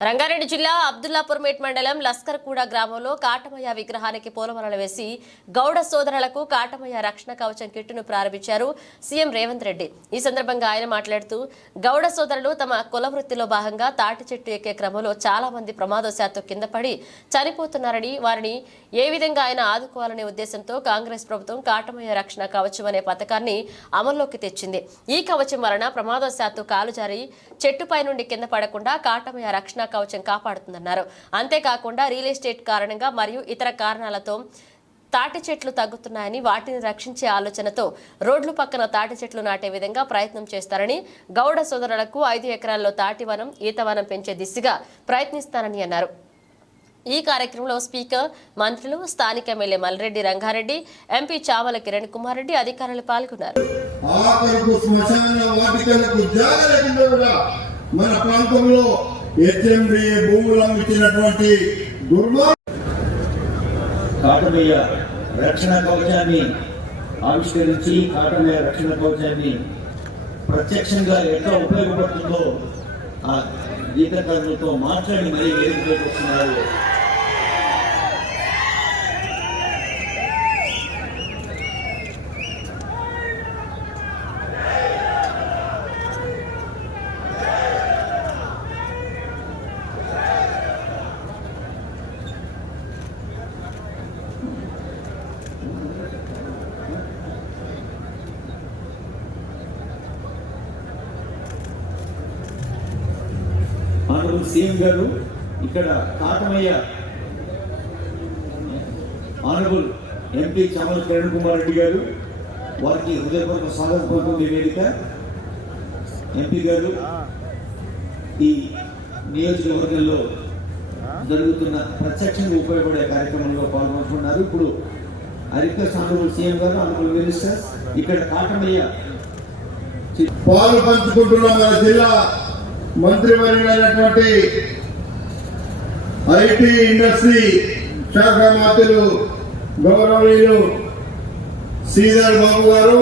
రంగారెడ్డి జిల్లా అబ్దుల్లాపురమేట్ మండలం లస్కర్కూడ గ్రామంలో కాటమయ్య విగ్రహానికి పూలమాలలు వేసి గౌడ సోదరులకు కాటమయ్య రక్షణ కవచం కిట్టును ప్రారంభించారు సీఎం రేవంత్ రెడ్డి. ఈ సందర్భంగా ఆయన మాట్లాడుతూ గౌడ సోదరులు తమ కుల వృత్తిలో భాగంగా తాటి చెట్టు ఎక్కే క్రమంలో చాలా మంది ప్రమాదశాత్తు కింద పడి చనిపోతున్నారని వారిని ఏ విధంగా ఆయన ఆదుకోవాలనే ఉద్దేశంతో కాంగ్రెస్ ప్రభుత్వం కాటమయ్య రక్షణ కవచం అనే పథకాన్ని అమల్లోకి తెచ్చింది. ఈ కవచం వలన ప్రమాదశాత్తు కాలు జారి చెట్టుపై నుండి కింద పడకుండా కాటమయ్య రక్షణ కవచం కాపాడుతుందన్నారు. అంతేకాకుండా రియల్ ఎస్టేట్ కారణంగా మరియు ఇతర కారణాలతో తాటి చెట్లు తగ్గుతున్నాయని వాటిని రక్షించే ఆలోచనతో రోడ్లు పక్కన తాటి చెట్లు నాటే విధంగా ప్రయత్నం చేస్తారని గౌడ సోదరులకు ఐదు ఎకరాల్లో తాటి వనం ఈత వనం పెంచే దిశగా ప్రయత్నిస్తానని అన్నారు. ఈ కార్యక్రమంలో స్పీకర్ మంత్రులు స్థానిక ఎమ్మెల్యే మల్రెడ్డి రంగారెడ్డి ఎంపీ చామల కిరణ్ కుమార్ రెడ్డి అధికారులు పాల్గొన్నారు. మన ప్రాంతంలో హెచ్ఎండిఏ భూములు అమ్మించినటువంటి దుర్మార్గ కాటమయ్య రక్షణ కవచాన్ని ఆవిష్కరించి కాటమయ్య రక్షణ కవచాన్ని ప్రత్యక్షంగా ఎట్లా ఉపయోగపడుతుందో ఆ గీతకారులతో మాట్లాడి మరీ వేదికలోకి వస్తున్నారు. ఆనరబుల్ సీఎం గారు ఇక్కడ కాటమయ్య ఆనరబుల్ ఎంపీ చామల కిరణ్ కుమార్ రెడ్డి గారు వారికి హృదయపూర్వక స్వాగతం పలుకుతుంది వేదిక. ఎంపీ గారు ఈ నియోజకవర్గంలో జరుగుతున్న ప్రత్యక్షంగా ఉపయోగపడే కార్యక్రమంలో పాల్గొంటున్నారు. ఇప్పుడు I request CM garu honourable minister ఇక్కడ కాటమయ్య పాలు పంచుకుంటున్నాం మన జిల్లా. మంత్రివర్యులైనటువంటి ఐటీ ఇండస్ట్రీ శాఖ మంత్రులు గౌరవనీయులు శ్రీధర్ బాబు గారు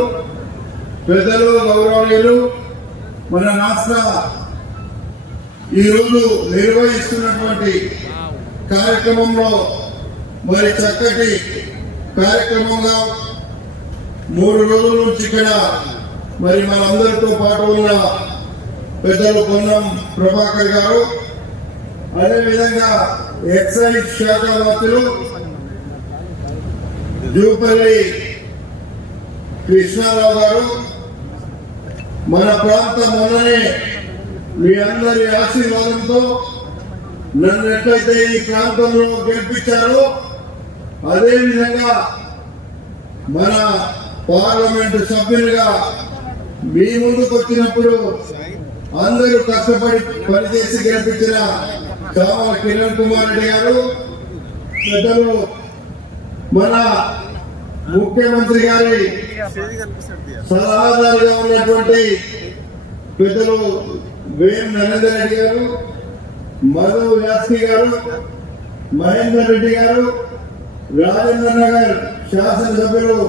పెద్దలు గౌరవనీయులు మన రాష్ట్ర ఈరోజు నిర్వహిస్తున్నటువంటి కార్యక్రమంలో మరి చక్కటి కార్యక్రమంగా మూడు రోజుల నుంచి ఇక్కడ మరి మనందరితో పాటు ఉన్న పెద్దలు పొన్నం ప్రభాకర్ గారు. అదేవిధంగా ఎక్సైజ్ శాఖ మంత్రులు జూపల్లి కృష్ణారావు గారు. మన ప్రాంతం మొన్ననే మీ అందరి ఆశీర్వాదంతో నన్ను ఎట్లయితే ఈ ప్రాంతంలో గెలిపించారో అదేవిధంగా మన పార్లమెంటు సభ్యులుగా మీ ముందుకు వచ్చినప్పుడు అందరూ కష్టపడి పనిచేసి గెలిపించిన కామల కిరణ్ కుమార్ రెడ్డి గారు పెద్దలు మన ముఖ్యమంత్రి గారి సలహాదారుగా ఉన్నటువంటి పెద్దలు వేం నరేందర్ రెడ్డి గారు మధు యాస్కి గారు మహేందర్ రెడ్డి గారు రాజేంద్ర నగర్ శాసనసభ్యులు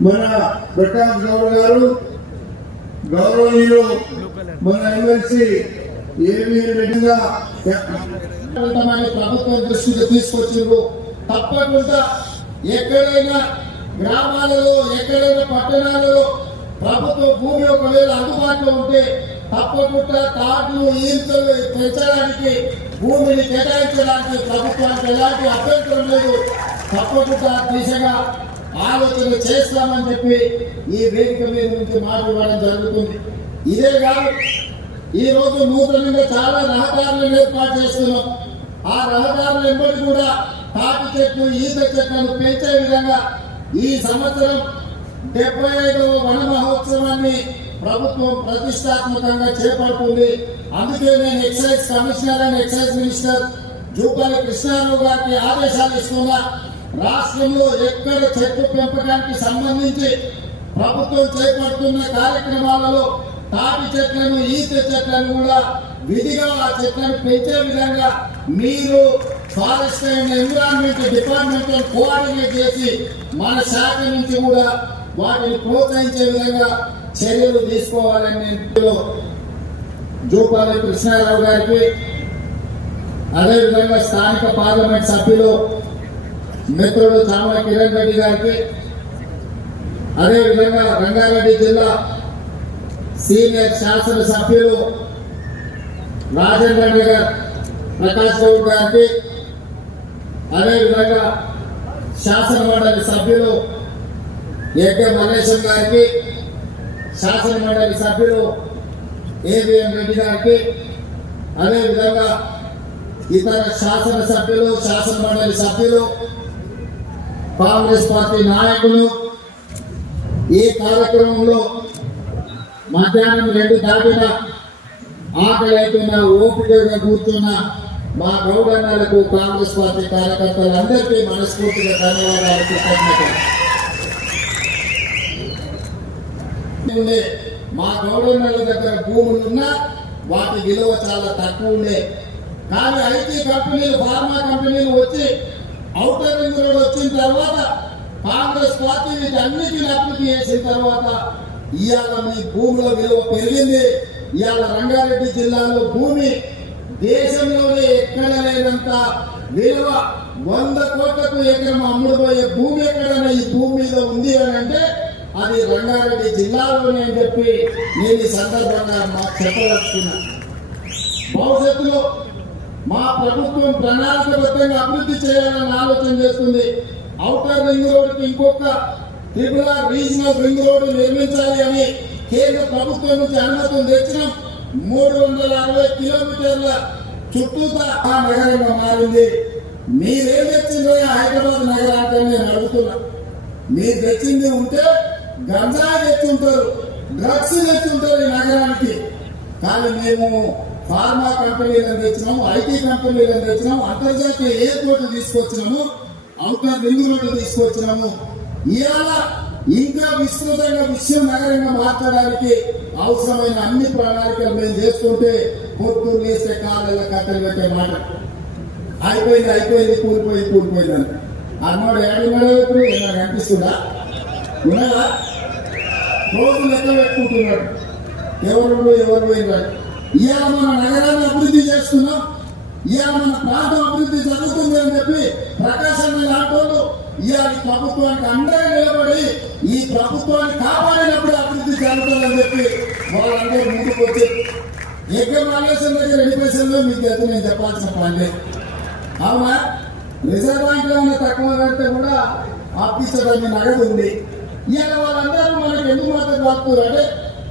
మన ప్రకాష్ గౌడ్ గారు గౌరవనీయులు మన ఎమ్మెల్సీ ఏవిఎన్ రెడ్డిగా ప్రభుత్వం దృష్టికి తీసుకొచ్చిండ్రు. తప్పకుండా ఎక్కడైనా గ్రామాలలో ఎక్కడైనా పట్టణాలలో ప్రభుత్వ భూమి ఒకవేళ అందుబాటులో ఉంటే తప్పకుండా తాట్లు ఈంతలు పెంచడానికి భూమిని కేటాయించడానికి ప్రభుత్వానికి ఎలాంటి అభ్యంతరం లేదు. తప్పకుండా దిశగా ఆలోచనలు చేస్తామని చెప్పి ఈ వేదిక మీద నుంచి మాట్లాడడం జరుగుతుంది. ఇదే కాదు ఈ రోజు నూతనంగా చాలా రహదారులను ఏర్పాటు చేస్తున్నాం. ఆ రహదారులు ఎప్పటి కూడా తాటి చెట్లు ఈత చెట్లను పెంచే విధంగా ఈ సంవత్సరం డెబ్బై ఐదవ వన మహోత్సవాన్ని ప్రభుత్వం ప్రతిష్టాత్మకంగా చేపడుతుంది. అందుకే నేను excise commissioner and excise minister Jupalli Krishnarao గారికి ఆదేశాలు ఇస్తున్నా. రాష్ట్రంలో ఎక్కడ చెట్టు పెంపకానికి సంబంధించి ప్రభుత్వం చేపడుతున్న కార్యక్రమాలలో తాటి చెట్లను ఈత చెట్లను కూడా విధిగా ఆ చెట్లను పెంచే విధంగా మీరు forest and environment department coordinate చేసి మన శాఖ నుంచి కూడా వాటిని ప్రోత్సహించే విధంగా చర్యలు తీసుకోవాలని నేను జూపాలి కృష్ణారావు గారికి అదేవిధంగా స్థానిక పార్లమెంట్ సభ్యులు మిత్రుడు చామ కిరణ్ రెడ్డి గారికి అదేవిధంగా రంగారెడ్డి జిల్లా సీనియర్ శాసనసభ్యులు రాజేంద్ర నగర్ ప్రకాష్ గౌడ్ గారికి అదేవిధంగా శాసన మండలి సభ్యులు ఏకే మల్లేశం గారికి శాసన మండలి సభ్యులు ఏవిఎం రెడ్డి గారికి అదేవిధంగా ఇతర శాసన సభ్యులు శాసన మండలి సభ్యులు కాంగ్రెస్ పార్టీ నాయకులు ఈ కార్యక్రమంలో మధ్యాహ్నం రెండు దాటిన ఆకలి ఓపికగా కూర్చున్న మా గౌడన్నలకు కాంగ్రెస్ పార్టీ కార్యకర్తలందరికీ మనస్ఫూర్తిగా ధన్యవాదాలు కృతజ్ఞతలు మా గౌడన్నల దగ్గర భూములు ఉన్నా వాటి విలువ చాలా తక్కువ ఉండే. కానీ ఐటీ కంపెనీలు ఫార్మా కంపెనీలు వచ్చి ఔటర్ రింగ్ రోడ్ వచ్చిన తర్వాత కాంగ్రెస్ పార్టీ వీటన్నిటిని అభివృద్ధి చేసిన తర్వాత ఇవాళ మీ భూముల విలువ పెరిగింది. ఇవాళ రంగారెడ్డి జిల్లాలో భూమి దేశంలోనే ఎక్కడ లేనంత విలువ వంద కోట్లకు ఎకరం అమ్ముడుపోయే భూమి ఎక్కడైనా ఈ భూమి మీద ఉంది అని అంటే అది రంగారెడ్డి జిల్లాలోనే అని చెప్పి నేను ఈ సందర్భంగా మాకు చెప్పదలుచుకున్నా భవిష్యత్తులో మా ప్రభుత్వం ప్రణాళికబద్ధంగా అభివృద్ధి చేయాలని ఆలోచన చేస్తుంది. ఔటర్ రింగ్ రోడ్డుకి ఇంకొక త్రిపుర రీజనల్ రింగ్ రోడ్డు నిర్మించాలి అని కేంద్ర ప్రభుత్వం నుంచి అనుమతులు తెచ్చినాం. మూడు వందల అరవై కిలోమీటర్ల చుట్టూతా ఆ నగరంగా మారింది. మీరేం తెచ్చిందో హైదరాబాద్ నగరానికి నేను అడుగుతున్నా. మీరు తెచ్చింది ఉంటే గంజాయి తెచ్చుంటారు డ్రగ్స్ తెచ్చుంటారు ఈ నగరానికి. కానీ మేము ఫార్మా కంపెనీలను తెచ్చినాము ఐటీ కంపెనీలను తెచ్చినాము అంతర్జాతీయ ఎయిర్పోర్ట్లు తీసుకొచ్చినాము అవుటర్ రింగ్ రోడ్డు తీసుకొచ్చినాము. ఇవాళ ఇంకా విస్తృతంగా విశ్వ నగరంగా మార్చడానికి అవసరమైన అన్ని ప్రణాళికలు మేము చేసుకుంటే పొద్దున్న లేస్తే కాళ్ళ కట్టలు పెట్టే మాట. అయిపోయింది అయిపోయింది కూలిపోయింది కూలిపోయిందని అన్నోడు ఏడున్నాడో ఇప్పుడు? నాకు అనిపిస్తుందా ఉన్నాడా రోజు లెక్క పెట్టుకుంటున్నాడు. ఎవరు ఎవరు పోయినాడు ఇవాళ మన నగరాన్ని అభివృద్ధి చేస్తున్నాం? ఇవాళ మన ప్రాంతం అభివృద్ధి జరుగుతుంది అని చెప్పి ప్రకాశం లాంటి ఇవాళ ఈ ప్రభుత్వానికి అందరూ నిలబడి ఈ ప్రభుత్వాన్ని కాపాడినప్పుడు అభివృద్ధి జరుగుతుందని చెప్పి వాళ్ళందరూ ముందుకు వచ్చి ఎక్కడ మానేశ్వరం దగ్గర ఎన్ని మీకు అయితే నేను చెప్పాల్సిన పని లేదు అవునా? రిజర్వ్ బ్యాంక్లో ఉన్న తక్కువ కడితే కూడా ఆఫీసర్ నగదు ఉంది. ఇవాళ వాళ్ళందరూ మనకి ఎందుకు మాత్రం వాడుతున్నారు అంటే